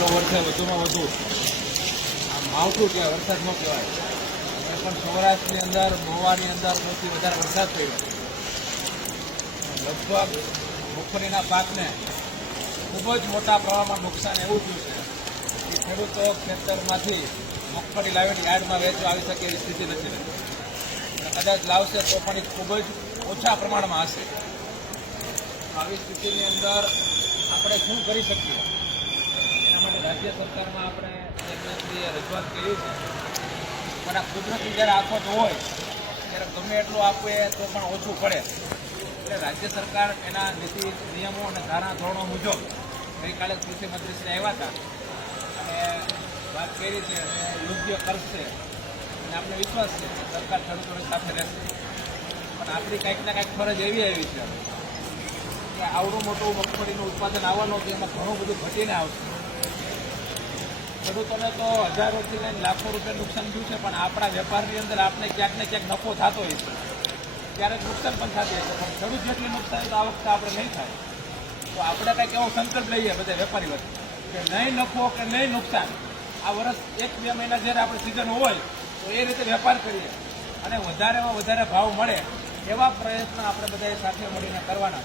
ચાલુ વરસે વધુમાં વધુ. માવઠું કહેવાય વરસાદ ન કહેવાય. પણ સૌરાષ્ટ્રની અંદર મહુવાની અંદર સૌથી વધારે વરસાદ થયો. લગભગ મગફળીના પાકને ખૂબ જ મોટા પ્રમાણમાં નુકસાન એવું થયું છે કે ખેડૂતો ખેતરમાંથી મગફળી લાવીને યાર્ડમાં વેચવા આવી શકે એવી સ્થિતિ નથી કદાચ લાવશે તો પણ ખૂબ જ ઓછા પ્રમાણમાં હશે. આવી સ્થિતિની અંદર આપણે શું કરી શકીએ? રાજ્ય સરકારમાં આપણે ચેરમેનશ્રીએ રજૂઆત કરી છે પણ આ કુદરતી જ્યારે આફત હોય ત્યારે ગમે એટલું આપે તો પણ ઓછું પડે. એટલે રાજ્ય સરકાર એના નીતિ, નિયમો અને ધારા ધોરણો મુજબ ગઈકાલે કૃષિ મંત્રીશ્રી આવ્યા હતા. અને વાત કરી છે અને યોગ્ય કરશે. અને આપણે વિશ્વાસ છે કે સરકાર ખેડૂતોની સાથે રહેશે. પણ આપણી કંઈક ને કંઈક ફરજ એવી આવી છે. કે આવડું મોટું મગફળીનું ઉત્પાદન આવવાનું છે, એમાં ઘણું બધું ઘટીને આવશે. ખેડૂતોને તો હજારોથી લઈને લાખો રૂપિયા નુકસાન થયું છે, પણ આપણા વેપારની અંદર આપણે ક્યાંક ને ક્યાંક નફો થતો હોય છે. ક્યારેક નુકસાન પણ થતી હશે પણ ખેડૂત જેટલી નુકસાન તો આ વખતે આપણે નહીં થાય. તો આપણે કંઈક એવો સંકલ્પ લઈએ બધા વેપારી વચ્ચે, કે નહીં નફો કે નહીં નુકસાન, આ વર્ષ એક બે મહિના જ્યારે આપણે સિઝન હોય, તો એ રીતે વેપાર કરીએ. અને વધારેમાં વધારે ભાવ મળે એવા પ્રયત્ન આપણે બધાએ સાથે મળીને કરવાના